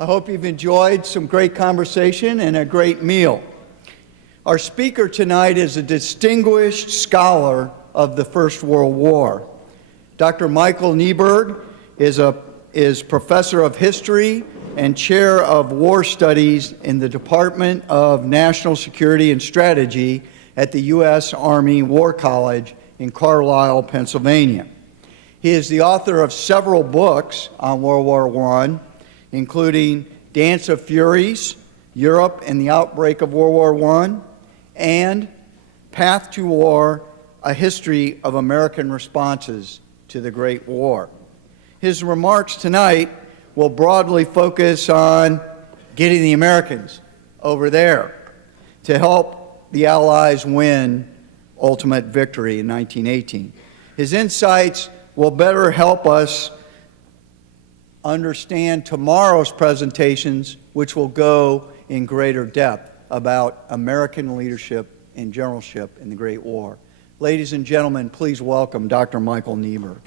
I hope you've enjoyed some great conversation and a great meal. Our speaker tonight is a distinguished scholar of the First World War. Dr. Michael Neiberg is professor of history and chair of war studies in the Department of National Security and Strategy at the U.S. Army War College in Carlisle, Pennsylvania. He is the author of several books on World War I, including Dance of Furies, Europe and the Outbreak of World War I, and Path to War, A History of American Responses to the Great War. His remarks tonight will broadly focus on getting the Americans over there to help the Allies win ultimate victory in 1918. His insights will better help us understand tomorrow's presentations, which will go in greater depth about American leadership and generalship in the Great War. Ladies and gentlemen, please welcome Dr. Michael Neiberg.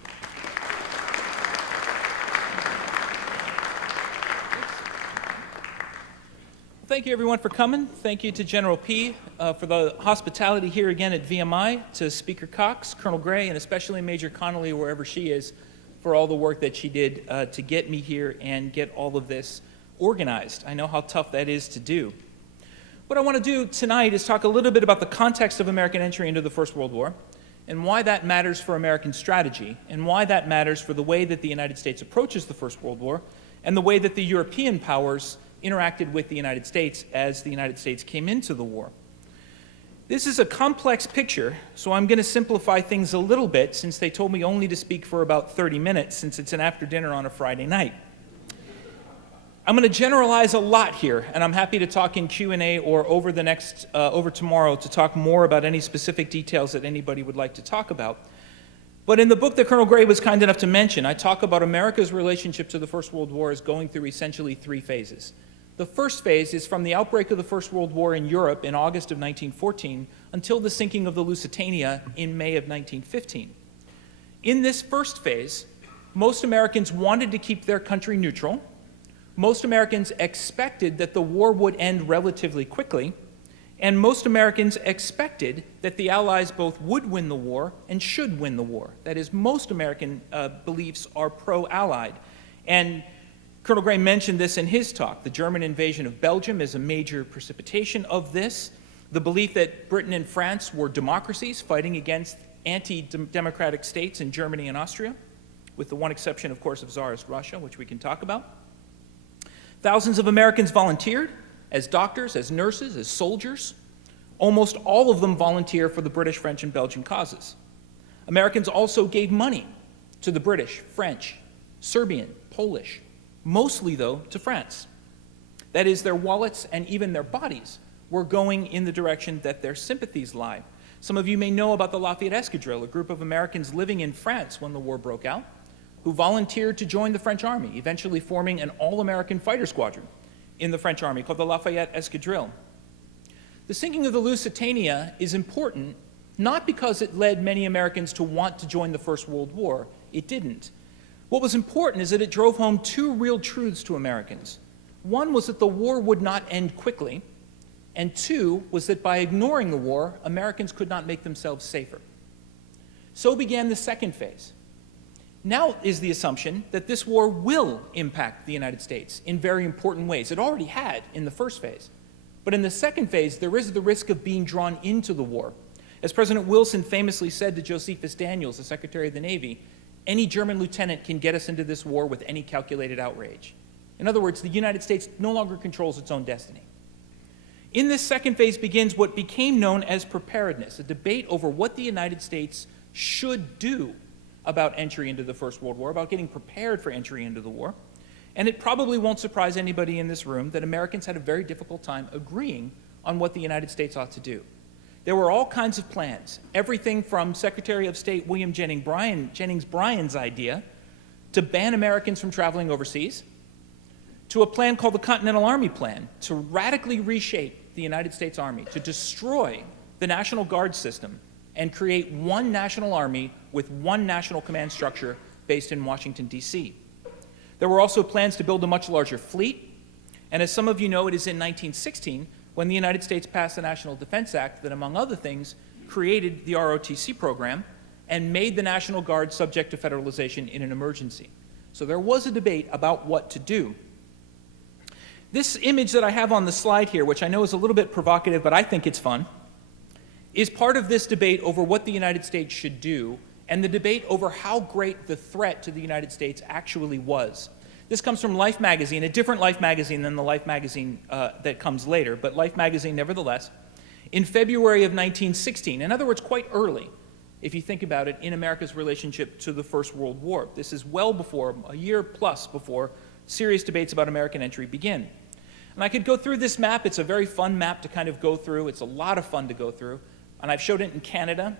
Thank you, everyone, for coming. Thank you to General P. For the hospitality here again at VMI, to Speaker Cox, Colonel Gray, and especially Major Connolly, wherever she is, for all the work that she did to get me here and get all of this organized. I know how tough that is to do. What I want to do tonight is talk a little bit about the context of American entry into the First World War, and why that matters for American strategy, and why that matters for the way that the United States approaches the First World War, and the way that the European powers interacted with the United States as the United States came into the war. This is a complex picture, so I'm going to simplify things a little bit, since they told me only to speak for about 30 minutes, since it's an after dinner on a Friday night. I'm going to generalize a lot here, and I'm happy to talk in Q&A or over tomorrow to talk more about any specific details that anybody would like to talk about. But in the book that Colonel Gray was kind enough to mention, I talk about America's relationship to the First World War as going through essentially three phases. The first phase is from the outbreak of the First World War in Europe in August of 1914 until the sinking of the Lusitania in May of 1915. In this first phase, most Americans wanted to keep their country neutral. Most Americans expected that the war would end relatively quickly, and most Americans expected that the Allies both would win the war and should win the war. That is, most American beliefs are pro-Allied. And Colonel Gray mentioned this in his talk. The German invasion of Belgium is a major precipitation of this. The belief that Britain and France were democracies fighting against anti-democratic states in Germany and Austria, with the one exception, of course, of Tsarist Russia, which we can talk about. Thousands of Americans volunteered as doctors, as nurses, as soldiers. Almost all of them volunteer for the British, French, and Belgian causes. Americans also gave money to the British, French, Serbian, Polish, mostly, though, to France. That is, their wallets and even their bodies were going in the direction that their sympathies lie. Some of you may know about the Lafayette Escadrille, a group of Americans living in France when the war broke out, who volunteered to join the French Army, eventually forming an all-American fighter squadron in the French Army called the Lafayette Escadrille. The sinking of the Lusitania is important, not because it led many Americans to want to join the First World War. It didn't. What was important is that it drove home two real truths to Americans. One was that the war would not end quickly, and two was that by ignoring the war, Americans could not make themselves safer. So began the second phase. Now is the assumption that this war will impact the United States in very important ways. It already had in the first phase. But in the second phase, there is the risk of being drawn into the war. As President Wilson famously said to Josephus Daniels, the Secretary of the Navy, any German lieutenant can get us into this war with any calculated outrage. In other words, the United States no longer controls its own destiny. In this second phase begins what became known as preparedness, a debate over what the United States should do about entry into the First World War, about getting prepared for entry into the war. And it probably won't surprise anybody in this room that Americans had a very difficult time agreeing on what the United States ought to do. There were all kinds of plans, everything from Secretary of State William Jennings Bryan's idea to ban Americans from traveling overseas, to a plan called the Continental Army Plan to radically reshape the United States Army, to destroy the National Guard system and create one national army with one national command structure based in Washington, D.C. There were also plans to build a much larger fleet, And as some of you know, it is in 1916 when the United States passed the National Defense Act that, among other things, created the ROTC program and made the National Guard subject to federalization in an emergency. So there was a debate about what to do. This image that I have on the slide here, which I know is a little bit provocative, but I think it's fun, is part of this debate over what the United States should do and the debate over how great the threat to the United States actually was. This comes from Life magazine, a different Life magazine than the Life magazine that comes later, but Life magazine nevertheless, in February of 1916, in other words, quite early, if you think about it, in America's relationship to the First World War. This is well before, a year plus before, serious debates about American entry begin. And I could go through this map. It's a very fun map to kind of go through. It's a lot of fun to go through. And I've showed it in Canada.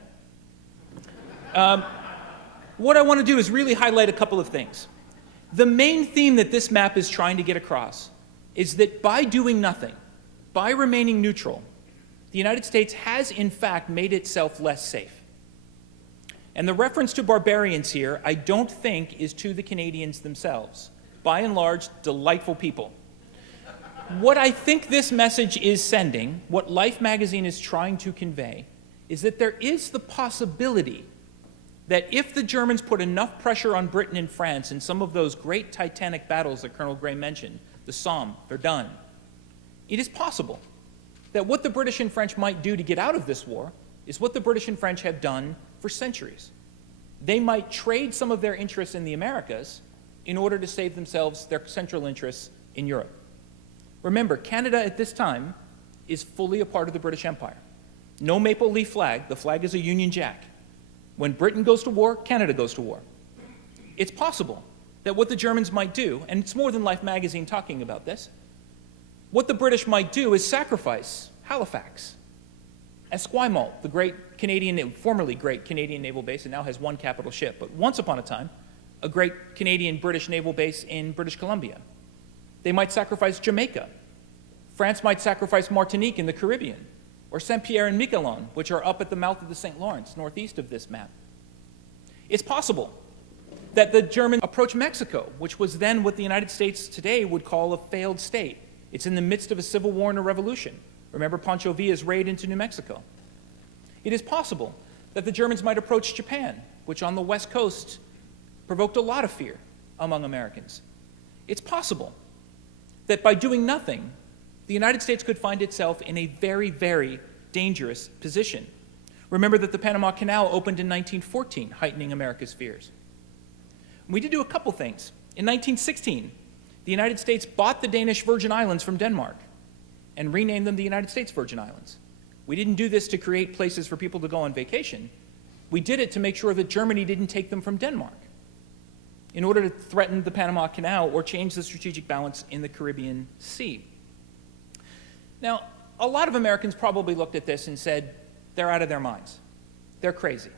What I want to do is really highlight a couple of things. The main theme that this map is trying to get across is that by doing nothing, by remaining neutral, the United States has in fact made itself less safe. And the reference to barbarians here, I don't think, is to the Canadians themselves. By and large, delightful people. What I think this message is sending, what Life magazine is trying to convey, is that there is the possibility that if the Germans put enough pressure on Britain and France in some of those great titanic battles that Colonel Gray mentioned, the Somme, Verdun, it is possible that what the British and French might do to get out of this war is what the British and French have done for centuries. They might trade some of their interests in the Americas in order to save themselves their central interests in Europe. Remember, Canada at this time is fully a part of the British Empire. No maple leaf flag, the flag is a Union Jack. When Britain goes to war, Canada goes to war. It's possible that what the Germans might do, and it's more than Life magazine talking about this, what the British might do is sacrifice Halifax, Esquimalt, the great Canadian, formerly great Canadian naval base, and now has one capital ship, but once upon a time, a great Canadian-British naval base in British Columbia. They might sacrifice Jamaica. France might sacrifice Martinique in the Caribbean, or Saint-Pierre and Miquelon, which are up at the mouth of the St. Lawrence, northeast of this map. It's possible that the Germans approach Mexico, which was then what the United States today would call a failed state. It's in the midst of a civil war and a revolution. Remember Pancho Villa's raid into New Mexico. It is possible that the Germans might approach Japan, which on the West Coast provoked a lot of fear among Americans. It's possible that by doing nothing, the United States could find itself in a very, very dangerous position. Remember that the Panama Canal opened in 1914, heightening America's fears. We did do a couple things. In 1916, the United States bought the Danish Virgin Islands from Denmark and renamed them the United States Virgin Islands. We didn't do this to create places for people to go on vacation. We did it to make sure that Germany didn't take them from Denmark in order to threaten the Panama Canal or change the strategic balance in the Caribbean Sea. Now, a lot of Americans probably looked at this and said, they're out of their minds. They're crazy.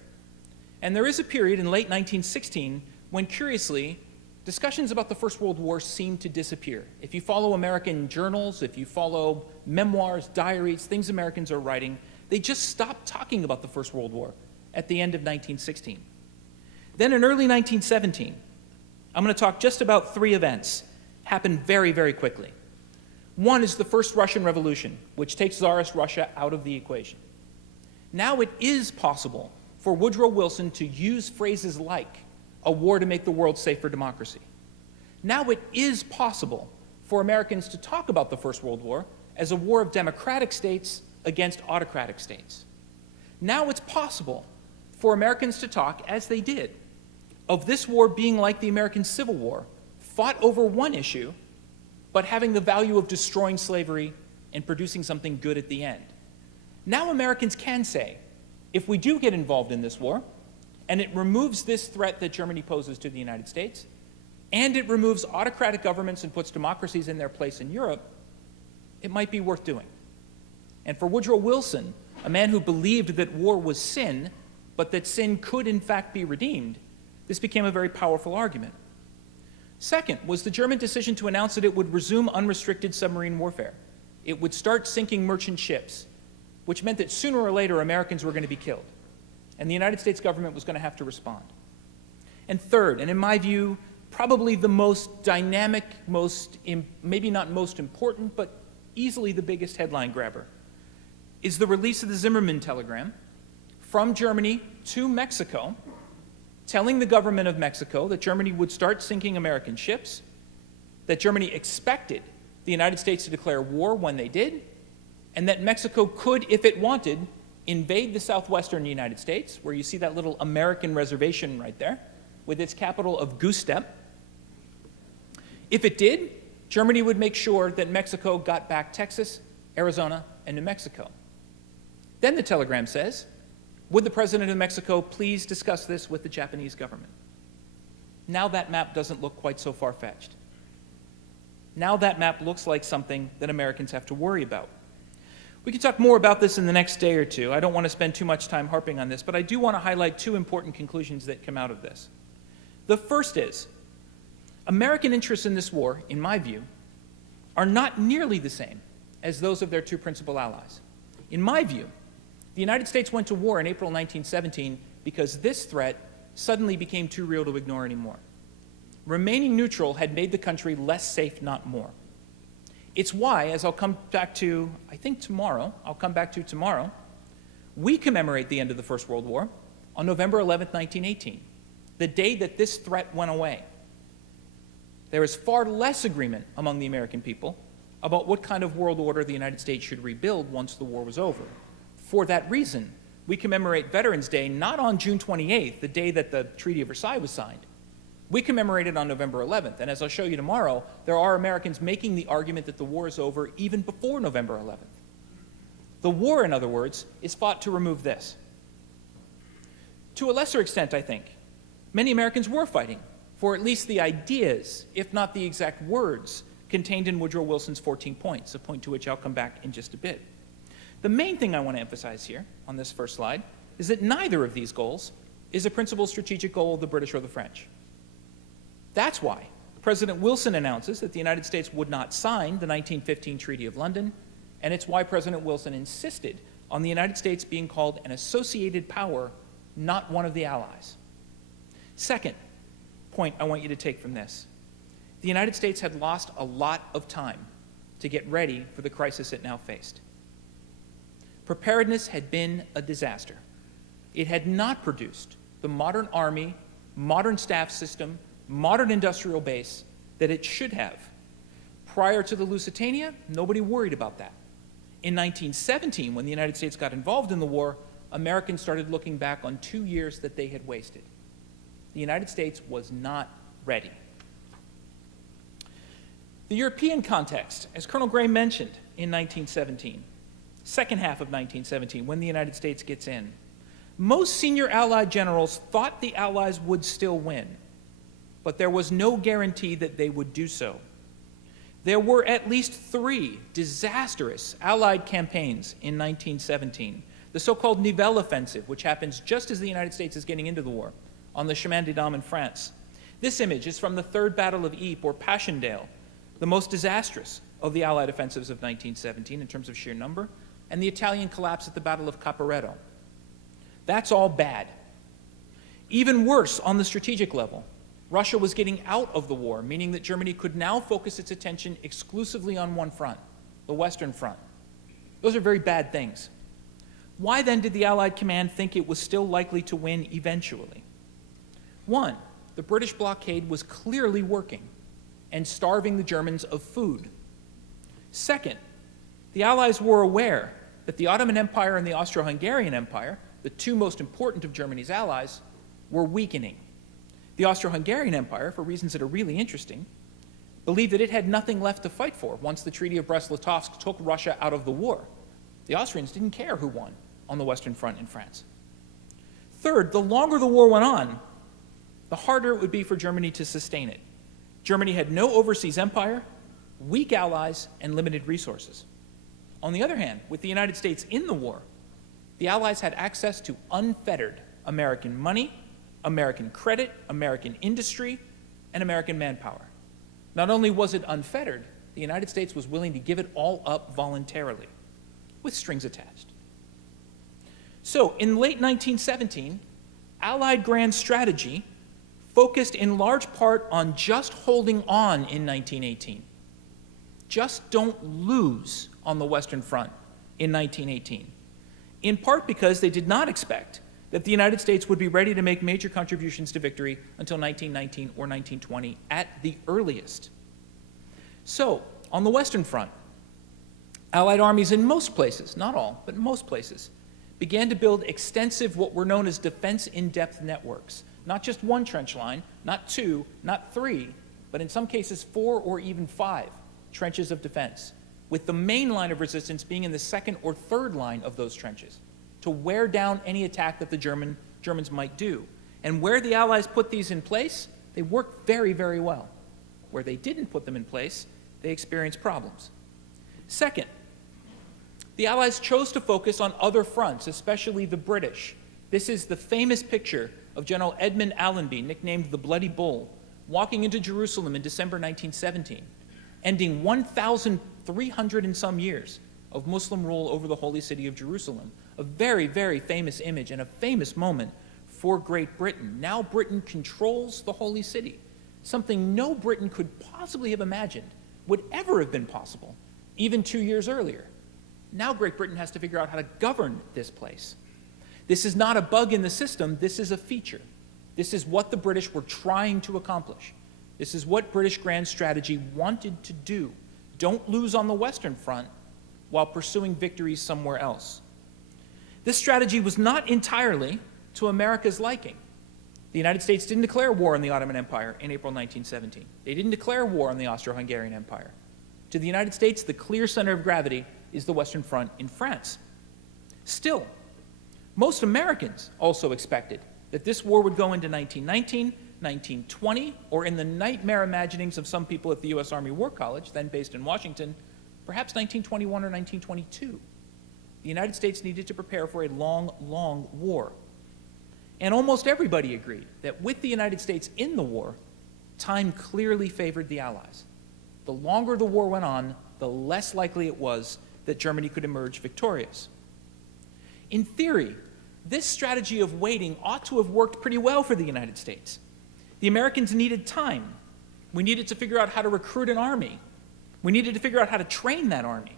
And there is a period in late 1916 when, curiously, discussions about the First World War seemed to disappear. If you follow American journals, if you follow memoirs, diaries, things Americans are writing, they just stopped talking about the First World War at the end of 1916. Then in early 1917, I'm going to talk just about three events, happened very, very quickly. One is the First Russian Revolution, which takes Tsarist Russia out of the equation. Now it is possible for Woodrow Wilson to use phrases like a war to make the world safe for democracy. Now it is possible for Americans to talk about the First World War as a war of democratic states against autocratic states. Now it's possible for Americans to talk, as they did, of this war being like the American Civil War, fought over one issue, but having the value of destroying slavery and producing something good at the end. Now Americans can say, if we do get involved in this war, and it removes this threat that Germany poses to the United States, and it removes autocratic governments and puts democracies in their place in Europe, it might be worth doing. And for Woodrow Wilson, a man who believed that war was sin, but that sin could in fact be redeemed, this became a very powerful argument. Second was the German decision to announce that it would resume unrestricted submarine warfare. It would start sinking merchant ships, which meant that sooner or later Americans were going to be killed, and the United States government was going to have to respond. And third, and in my view, probably the most dynamic, maybe not most important, but easily the biggest headline grabber, is the release of the Zimmermann telegram from Germany to Mexico, telling the government of Mexico that Germany would start sinking American ships, that Germany expected the United States to declare war when they did, and that Mexico could, if it wanted, invade the southwestern United States, where you see that little American reservation right there, with its capital of Goose. If it did, Germany would make sure that Mexico got back Texas, Arizona, and New Mexico. Then the telegram says, would the president of Mexico please discuss this with the Japanese government? Now that map doesn't look quite so far-fetched. Now that map looks like something that Americans have to worry about. We can talk more about this in the next day or two. I don't want to spend too much time harping on this, but I do want to highlight two important conclusions that come out of this. The first is, American interests in this war, in my view, are not nearly the same as those of their two principal allies. In my view, the United States went to war in April 1917 because this threat suddenly became too real to ignore anymore. Remaining neutral had made the country less safe, not more. It's why, as I'll come back to, I think tomorrow, we commemorate the end of the First World War on November 11, 1918, the day that this threat went away. There is far less agreement among the American people about what kind of world order the United States should rebuild once the war was over. For that reason, we commemorate Veterans Day not on June 28th, the day that the Treaty of Versailles was signed. We commemorate it on November 11th, and as I'll show you tomorrow, there are Americans making the argument that the war is over even before November 11th. The war, in other words, is fought to remove this. To a lesser extent, I think, many Americans were fighting for at least the ideas, if not the exact words, contained in Woodrow Wilson's 14 points, a point to which I'll come back in just a bit. The main thing I want to emphasize here on this first slide is that neither of these goals is a principal strategic goal of the British or the French. That's why President Wilson announces that the United States would not sign the 1915 Treaty of London, and it's why President Wilson insisted on the United States being called an associated power, not one of the allies. Second point I want you to take from this: the United States had lost a lot of time to get ready for the crisis it now faced. Preparedness had been a disaster. It had not produced the modern army, modern staff system, modern industrial base that it should have. Prior to the Lusitania, nobody worried about that. In 1917, when the United States got involved in the war, Americans started looking back on 2 years that they had wasted. The United States was not ready. The European context, as Colonel Gray mentioned in 1917, second half of 1917, when the United States gets in, most senior Allied generals thought the Allies would still win, but there was no guarantee that they would do so. There were at least 3 disastrous Allied campaigns in 1917. The so-called Nivelle Offensive, which happens just as the United States is getting into the war, on the Chemin des Dames in France. This image is from the Third Battle of Ypres, or Passchendaele, the most disastrous of the Allied offensives of 1917 in terms of sheer number, and the Italian collapse at the Battle of Caporetto. That's all bad. Even worse on the strategic level, Russia was getting out of the war, meaning that Germany could now focus its attention exclusively on one front, the Western Front. Those are very bad things. Why then did the Allied command think it was still likely to win eventually? 1, the British blockade was clearly working and starving the Germans of food. Second, the Allies were aware that the Ottoman Empire and the Austro-Hungarian Empire, the 2 most important of Germany's allies, were weakening. The Austro-Hungarian Empire, for reasons that are really interesting, believed that it had nothing left to fight for once the Treaty of Brest-Litovsk took Russia out of the war. The Austrians didn't care who won on the Western Front in France. Third, the longer the war went on, the harder it would be for Germany to sustain it. Germany had no overseas empire, weak allies, and limited resources. On the other hand, with the United States in the war, the Allies had access to unfettered American money, American credit, American industry, and American manpower. Not only was it unfettered, the United States was willing to give it all up voluntarily, with strings attached. So, in late 1917, Allied grand strategy focused in large part on just holding on in 1918. Just don't lose on the Western Front in 1918, in part because they did not expect that the United States would be ready to make major contributions to victory until 1919 or 1920 at the earliest. So, on the Western Front, Allied armies in most places, not all, but most places, began to build extensive what were known as defense in-depth networks. Not just one trench line, not two, not three, but in some cases 4 or even 5 trenches of defense, with the main line of resistance being in the second or third line of those trenches, to wear down any attack that the Germans might do. And where the Allies put these in place, they worked very, very well. Where they didn't put them in place, they experienced problems. Second, the Allies chose to focus on other fronts, especially the British. This is the famous picture of General Edmund Allenby, nicknamed the Bloody Bull, walking into Jerusalem in December 1917, ending 1,300 and some years of Muslim rule over the holy city of Jerusalem. A very, very famous image and a famous moment for Great Britain. Now Britain controls the holy city, something no Briton could possibly have imagined would ever have been possible, even 2 years earlier. Now Great Britain has to figure out how to govern this place. This is not a bug in the system, this is a feature. This is what the British were trying to accomplish. This is what British grand strategy wanted to do. Don't lose on the Western Front while pursuing victories somewhere else. This strategy was not entirely to America's liking. The United States didn't declare war on the Ottoman Empire in April 1917. They didn't declare war on the Austro-Hungarian Empire. To the United States, the clear center of gravity is the Western Front in France. Still, most Americans also expected that this war would go into 1919, 1920, or in the nightmare imaginings of some people at the U.S. Army War College, then based in Washington, perhaps 1921 or 1922. The United States needed to prepare for a long, long war. And almost everybody agreed that with the United States in the war, time clearly favored the Allies. The longer the war went on, the less likely it was that Germany could emerge victorious. In theory, this strategy of waiting ought to have worked pretty well for the United States. The Americans needed time. We needed to figure out how to recruit an army. We needed to figure out how to train that army.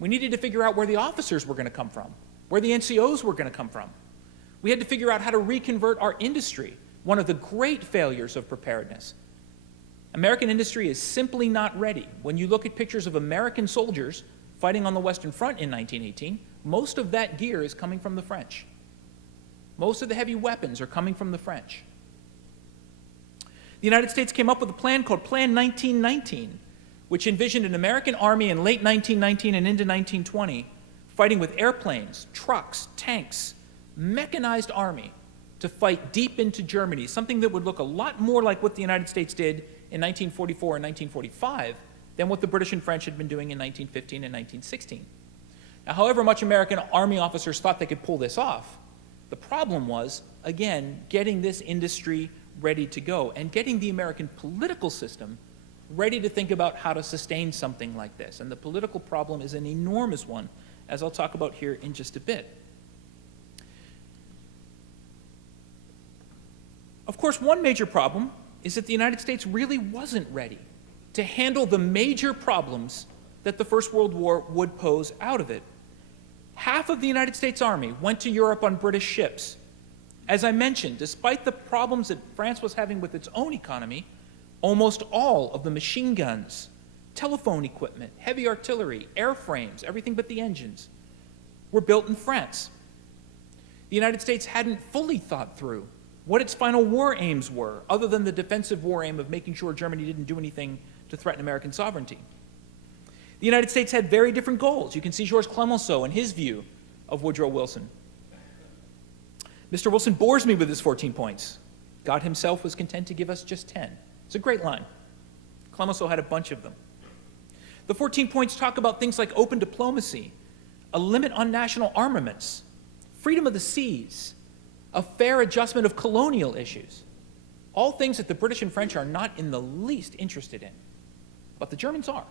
We needed to figure out where the officers were going to come from, where the NCOs were going to come from. We had to figure out how to reconvert our industry, one of the great failures of preparedness. American industry is simply not ready. When you look at pictures of American soldiers fighting on the Western Front in 1918, most of that gear is coming from the French. Most of the heavy weapons are coming from the French. The United States came up with a plan called Plan 1919, which envisioned an American army in late 1919 and into 1920 fighting with airplanes, trucks, tanks, mechanized army to fight deep into Germany, something that would look a lot more like what the United States did in 1944 and 1945 than what the British and French had been doing in 1915 and 1916. Now, however much American army officers thought they could pull this off, the problem was, again, getting this industry ready to go and getting the American political system ready to think about how to sustain something like this. And the political problem is an enormous one, as I'll talk about here in just a bit. Of course, one major problem is that the United States really wasn't ready to handle the major problems that the First World War would pose out of it. Half of the United States Army went to Europe on British ships. As I mentioned, despite the problems that France was having with its own economy, almost all of the machine guns, telephone equipment, heavy artillery, airframes, everything but the engines, were built in France. The United States hadn't fully thought through what its final war aims were, other than the defensive war aim of making sure Germany didn't do anything to threaten American sovereignty. The United States had very different goals. You can see Georges Clemenceau and his view of Woodrow Wilson. Mr. Wilson bores me with his 14 points. God himself was content to give us just 10. It's a great line. Clemenceau had a bunch of them. The 14 points talk about things like open diplomacy, a limit on national armaments, freedom of the seas, a fair adjustment of colonial issues, all things that the British and French are not in the least interested in, but the Germans are.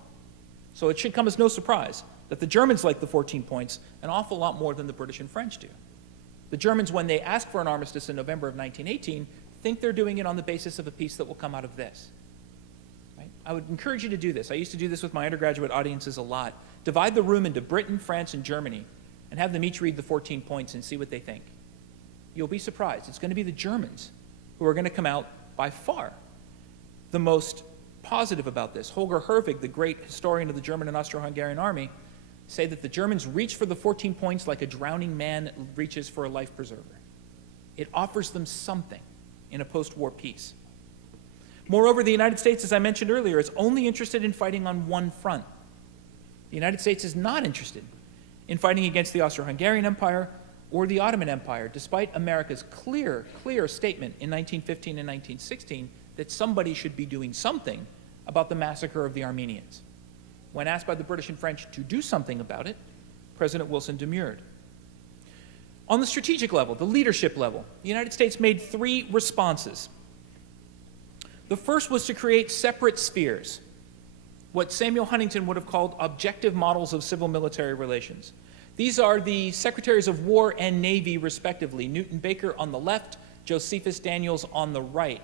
So it should come as no surprise that the Germans like the 14 points an awful lot more than the British and French do. The Germans, when they asked for an armistice in November of 1918, think they're doing it on the basis of a peace that will come out of this. Right? I would encourage you to do this. I used to do this with my undergraduate audiences a lot. Divide the room into Britain, France, and Germany, and have them each read the 14 points and see what they think. You'll be surprised. It's going to be the Germans who are going to come out by far the most positive about this. Holger Herwig, the great historian of the German and Austro-Hungarian army, say that the Germans reach for the 14 points like a drowning man reaches for a life preserver. It offers them something in a post-war peace. Moreover, the United States, as I mentioned earlier, is only interested in fighting on one front. The United States is not interested in fighting against the Austro-Hungarian Empire or the Ottoman Empire, despite America's clear statement in 1915 and 1916 that somebody should be doing something about the massacre of the Armenians. When asked by the British and French to do something about it, President Wilson demurred. On the strategic level, the leadership level, the United States made 3 responses. The first was to create separate spheres, what Samuel Huntington would have called objective models of civil-military relations. These are the Secretaries of War and Navy, respectively, Newton Baker on the left, Josephus Daniels on the right.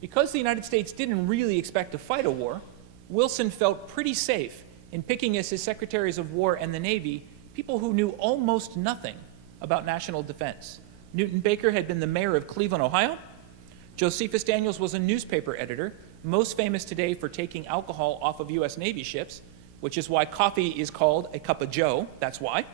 Because the United States didn't really expect to fight a war, Wilson felt pretty safe in picking as his Secretaries of War and the Navy people who knew almost nothing about national defense. Newton Baker had been the mayor of Cleveland, Ohio. Josephus Daniels was a newspaper editor, most famous today for taking alcohol off of U.S. Navy ships, which is why coffee is called a cup of joe. That's why.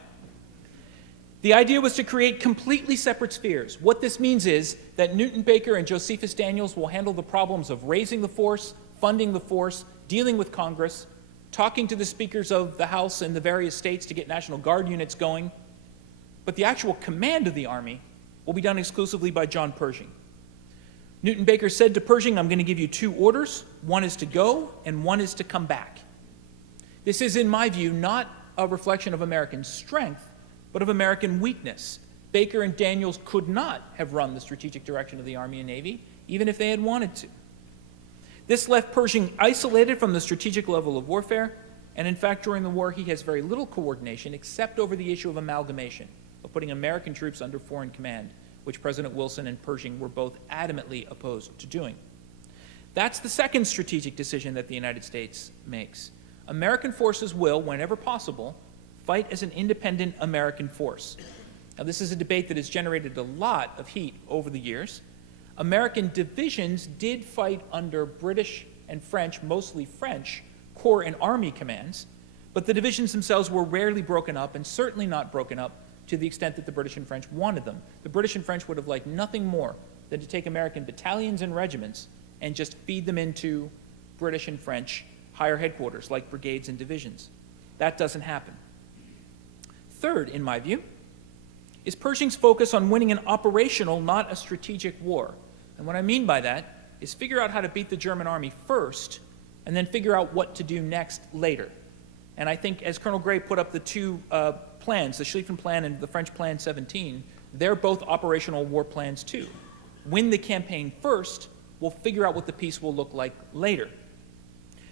The idea was to create completely separate spheres. What this means is that Newton Baker and Josephus Daniels will handle the problems of raising the force, funding the force, dealing with Congress, talking to the speakers of the House and the various states to get National Guard units going. But the actual command of the Army will be done exclusively by John Pershing. Newton Baker said to Pershing, "I'm going to give you 2 orders. One is to go, and one is to come back." This is, in my view, not a reflection of American strength, but of American weakness. Baker and Daniels could not have run the strategic direction of the Army and Navy, even if they had wanted to. This left Pershing isolated from the strategic level of warfare, and in fact, during the war, he has very little coordination except over the issue of amalgamation, of putting American troops under foreign command, which President Wilson and Pershing were both adamantly opposed to doing. That's the second strategic decision that the United States makes. American forces will, whenever possible, fight as an independent American force. Now, this is a debate that has generated a lot of heat over the years. American divisions did fight under British and French, mostly French, corps and army commands, but the divisions themselves were rarely broken up, and certainly not broken up to the extent that the British and French wanted them. The British and French would have liked nothing more than to take American battalions and regiments and just feed them into British and French higher headquarters, like brigades and divisions. That doesn't happen. Third, in my view, is Pershing's focus on winning an operational, not a strategic war. And what I mean by that is figure out how to beat the German army first, and then figure out what to do next later. And I think, as Colonel Gray put up the 2 plans, the Schlieffen Plan and the French Plan 17, they're both operational war plans too. Win the campaign first, we'll figure out what the peace will look like later.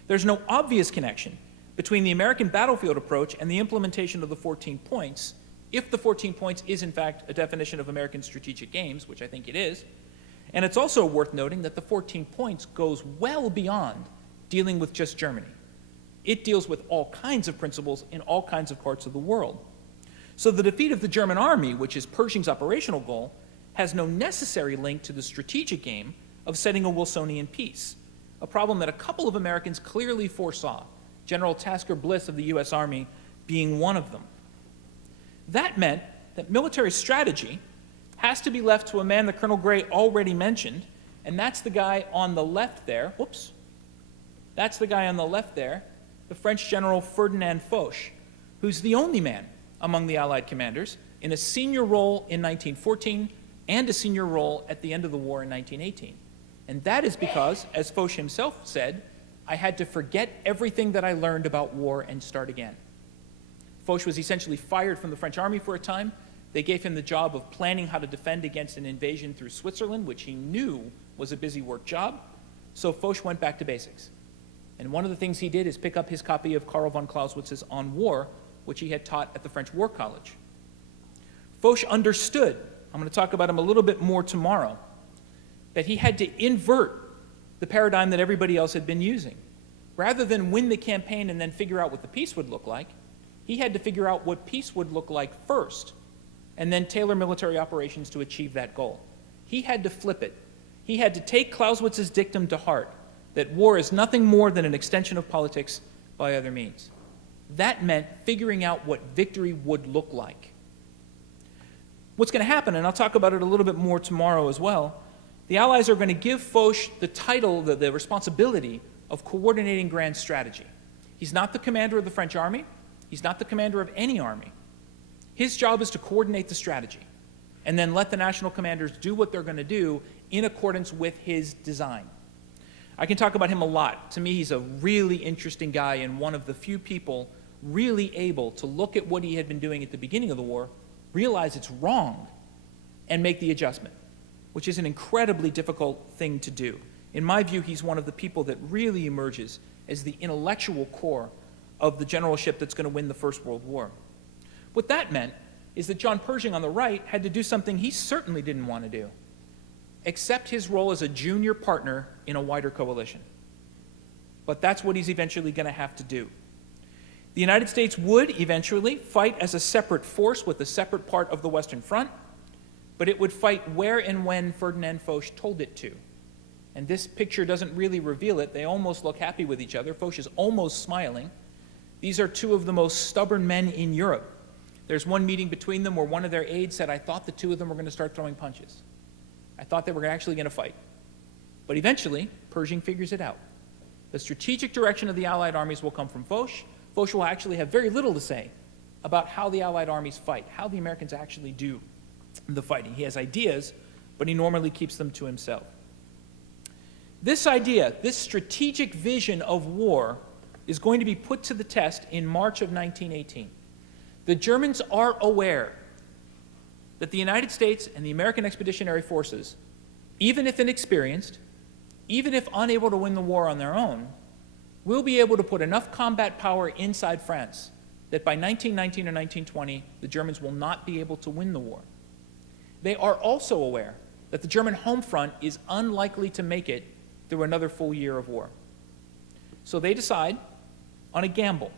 There's no obvious connection between the American battlefield approach and the implementation of the 14 points, if the 14 points is in fact a definition of American strategic aims, which I think it is. And it's also worth noting that the 14 points goes well beyond dealing with just Germany. It deals with all kinds of principles in all kinds of parts of the world. So the defeat of the German army, which is Pershing's operational goal, has no necessary link to the strategic aim of setting a Wilsonian peace, a problem that a couple of Americans clearly foresaw, General Tasker Bliss of the U.S. Army being one of them. That meant that military strategy has to be left to a man that Colonel Gray already mentioned, and that's the guy on the left there. Whoops. That's the guy on the left there, the French General Ferdinand Foch, who's the only man among the Allied commanders in a senior role in 1914 and a senior role at the end of the war in 1918. And that is because, as Foch himself said, I had to forget everything that I learned about war and start again. Foch was essentially fired from the French army for a time. They gave him the job of planning how to defend against an invasion through Switzerland, which he knew was a busy work job. So Foch went back to basics. And one of the things he did is pick up his copy of Karl von Clausewitz's On War, which he had taught at the French War College. Foch understood, I'm going to talk about him a little bit more tomorrow, that he had to invert the paradigm that everybody else had been using. Rather than win the campaign and then figure out what the peace would look like, he had to figure out what peace would look like first, and then tailor military operations to achieve that goal. He had to flip it. He had to take Clausewitz's dictum to heart, that war is nothing more than an extension of politics by other means. That meant figuring out what victory would look like. What's going to happen, and I'll talk about it a little bit more tomorrow as well, the Allies are going to give Foch the title, the responsibility of coordinating grand strategy. He's not the commander of the French army. He's not the commander of any army. His job is to coordinate the strategy and then let the national commanders do what they're going to do in accordance with his design. I can talk about him a lot. To me, he's a really interesting guy and one of the few people really able to look at what he had been doing at the beginning of the war, realize it's wrong, and make the adjustment, which is an incredibly difficult thing to do. In my view, he's one of the people that really emerges as the intellectual core of the generalship that's going to win the First World War. What that meant is that John Pershing on the right had to do something he certainly didn't want to do, accept his role as a junior partner in a wider coalition. But that's what he's eventually going to have to do. The United States would eventually fight as a separate force with a separate part of the Western Front, but it would fight where and when Ferdinand Foch told it to. And this picture doesn't really reveal it. They almost look happy with each other. Foch is almost smiling. These are two of the most stubborn men in Europe. There's one meeting between them where one of their aides said, I thought the two of them were going to start throwing punches. I thought they were actually going to fight. But eventually, Pershing figures it out. The strategic direction of the Allied armies will come from Foch. Foch will actually have very little to say about how the Allied armies fight, how the Americans actually do the fighting. He has ideas, but he normally keeps them to himself. This idea, this strategic vision of war, is going to be put to the test in March of 1918. The Germans are aware that the United States and the American Expeditionary Forces, even if inexperienced, even if unable to win the war on their own, will be able to put enough combat power inside France that by 1919 or 1920, the Germans will not be able to win the war. They are also aware that the German home front is unlikely to make it through another full year of war. So they decide on a gamble.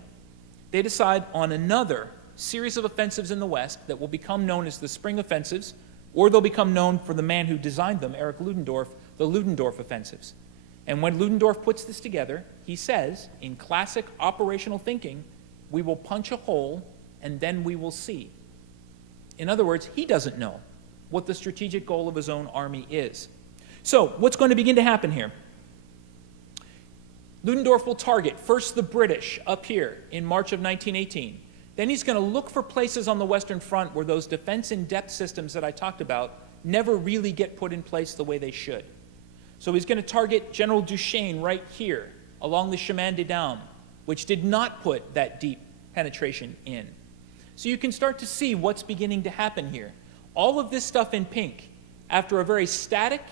They decide on another series of offensives in the West that will become known as the Spring Offensives, or they'll become known for the man who designed them, Erich Ludendorff, the Ludendorff Offensives. And when Ludendorff puts this together, he says, in classic operational thinking, we will punch a hole and then we will see. In other words, he doesn't know what the strategic goal of his own army is. So what's going to begin to happen here? Ludendorff will target first the British up here in March of 1918. Then he's going to look for places on the Western Front where those defense-in-depth systems that I talked about never really get put in place the way they should. So he's going to target General Duchesne right here along the Chemin des Dames, which did not put that deep penetration in. So you can start to see what's beginning to happen here. All of this stuff in pink, after a very static,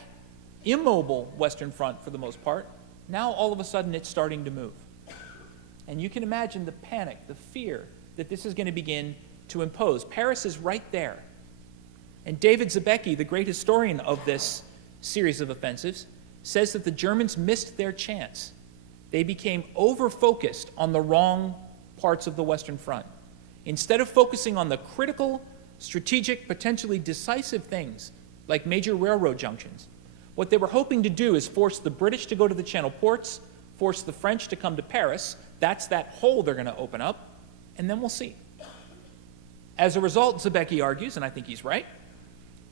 immobile Western Front for the most part, now all of a sudden it's starting to move. And you can imagine the panic, the fear that this is going to begin to impose. Paris is right there. And David Zabecki, the great historian of this series of offensives, says that the Germans missed their chance. They became over-focused on the wrong parts of the Western Front. Instead of focusing on the critical, strategic, potentially decisive things, like major railroad junctions, what they were hoping to do is force the British to go to the Channel ports, force the French to come to Paris. That's that hole they're going to open up, and then we'll see. As a result, Zabecki argues, and I think he's right,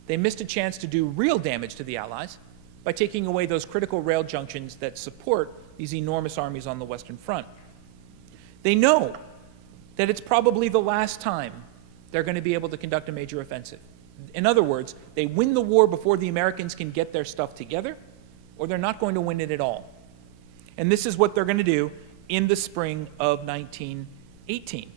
they missed a chance to do real damage to the Allies by taking away those critical rail junctions that support these enormous armies on the Western Front. They know that it's probably the last time they're going to be able to conduct a major offensive. In other words, they win the war before the Americans can get their stuff together, or they're not going to win it at all. And this is what they're going to do in the spring of 1918.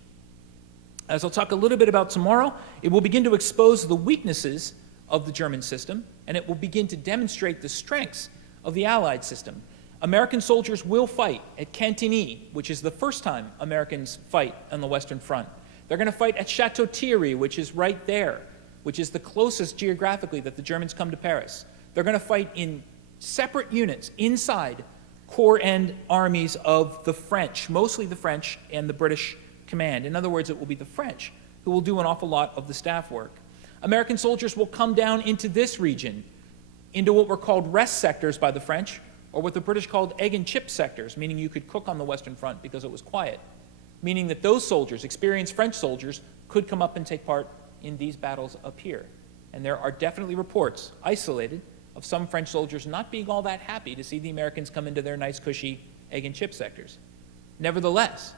As I'll talk a little bit about tomorrow, it will begin to expose the weaknesses of the German system, and it will begin to demonstrate the strengths of the Allied system. American soldiers will fight at Cantigny, which is the first time Americans fight on the Western Front. They're going to fight at Château-Thierry, which is right there, which is the closest geographically that the Germans come to Paris. They're going to fight in separate units inside corps and armies of the French, mostly the French and the British command. In other words, it will be the French who will do an awful lot of the staff work. American soldiers will come down into this region, into what were called rest sectors by the French, or what the British called egg and chip sectors, meaning you could cook on the Western Front because it was quiet, meaning that those soldiers, experienced French soldiers, could come up and take part in these battles up here. And there are definitely reports, isolated, of some French soldiers not being all that happy to see the Americans come into their nice, cushy egg and chip sectors. Nevertheless,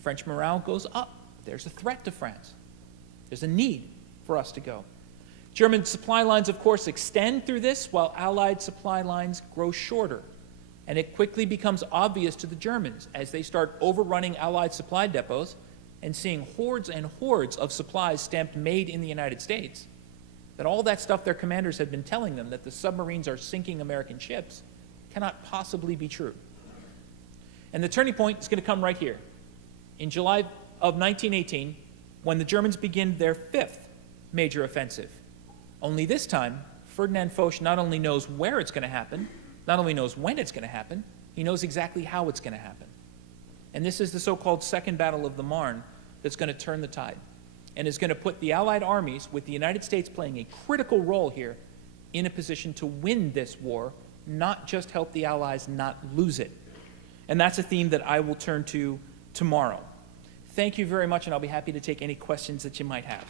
French morale goes up. There's a threat to France. There's a need for us to go. German supply lines, of course, extend through this, while Allied supply lines grow shorter. And it quickly becomes obvious to the Germans as they start overrunning Allied supply depots and seeing hordes and hordes of supplies stamped "Made in the United States," that all that stuff their commanders had been telling them, that the submarines are sinking American ships, cannot possibly be true. And the turning point is going to come right here. In July of 1918, when the Germans begin their 5th major offensive. Only this time, Ferdinand Foch not only knows where it's going to happen, not only knows when it's going to happen, he knows exactly how it's going to happen. And this is the so-called Second Battle of the Marne that's going to turn the tide and is going to put the Allied armies, with the United States playing a critical role here, in a position to win this war, not just help the Allies not lose it. And that's a theme that I will turn to tomorrow. Thank you very much, and I'll be happy to take any questions that you might have.